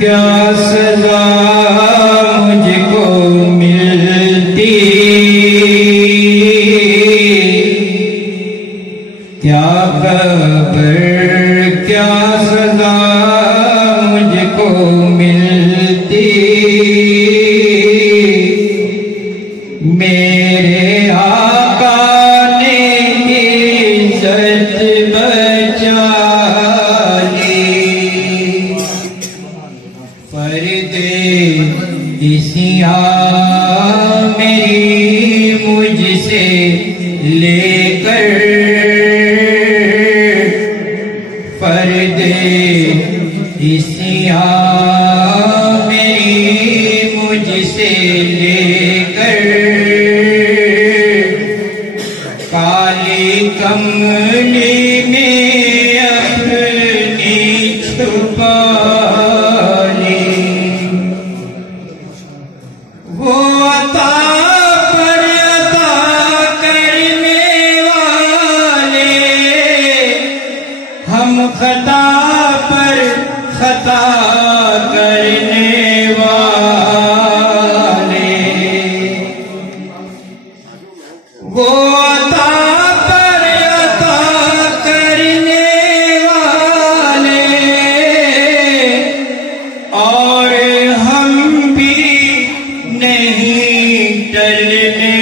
کیا سزا مجھ کو ملتی، کیا خبر کیا سزا مجھ کو ملتی، میرے آقا نے عزت بچا لی، فرد عصیاں میری مجھ سے لے کر، فرد عصیاں میری مجھ سے لے کر، کالی کملی میں اپنی چھپا لی، وہ عطا پر عطا کرنے والے، ہم خطا پر خطا کرنے والے، وہ عطا پر عطا کرنے والے، اور ہم بھی نہیں ٹلنے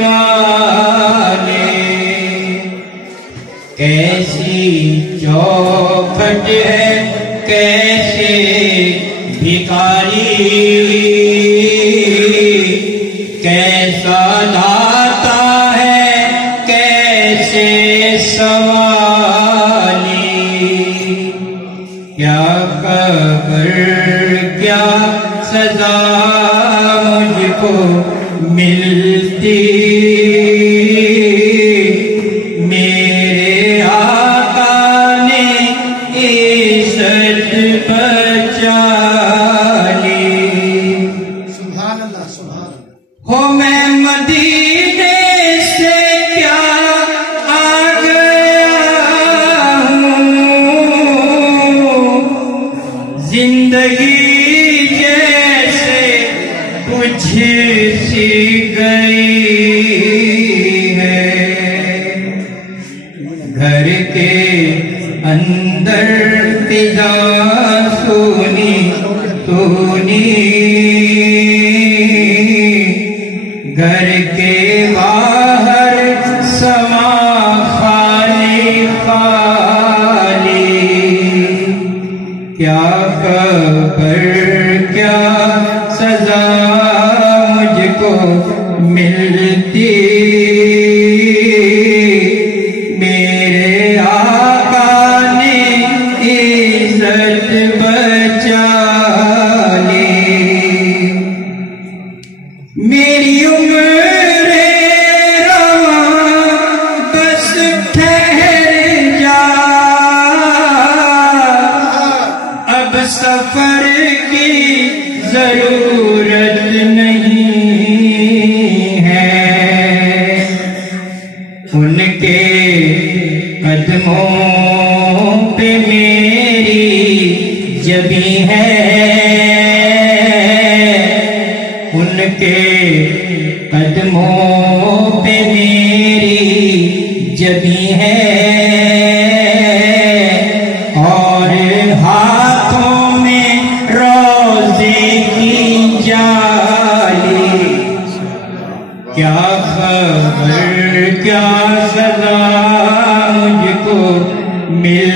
والے، کیسی چوکھٹ ہے کیسے بھکاری، کیسا داتا ہے کیسے سوالی، کیا خبر کیا سزا مجھ کو ملتی، میرے آقا نے عزت بچا لی، سبحان اللہ سبحان اللہ۔ ہو میں مدینے سے کیا آ گیا ہوں، زندگی جیسے کچھ سی گئی ہے، گھر کے اندر فضا سونی سونی، گھر کے باہر سما خالی خالی، کیا خبر کیا سزا مجھ کو ملتی، میرے آقا نے عزت بچا لی، میری عمر رواں بس ٹھہر جا، اب سفر کی ضرورت نہیں ہے، ان کے قدموں پہ میری جبیں ہے، ان کے قدموں پہ میری جبیں ہے، اور ہاتھوں میں روزے کی جالی، کیا خبر کیا سزا مجھ کو مل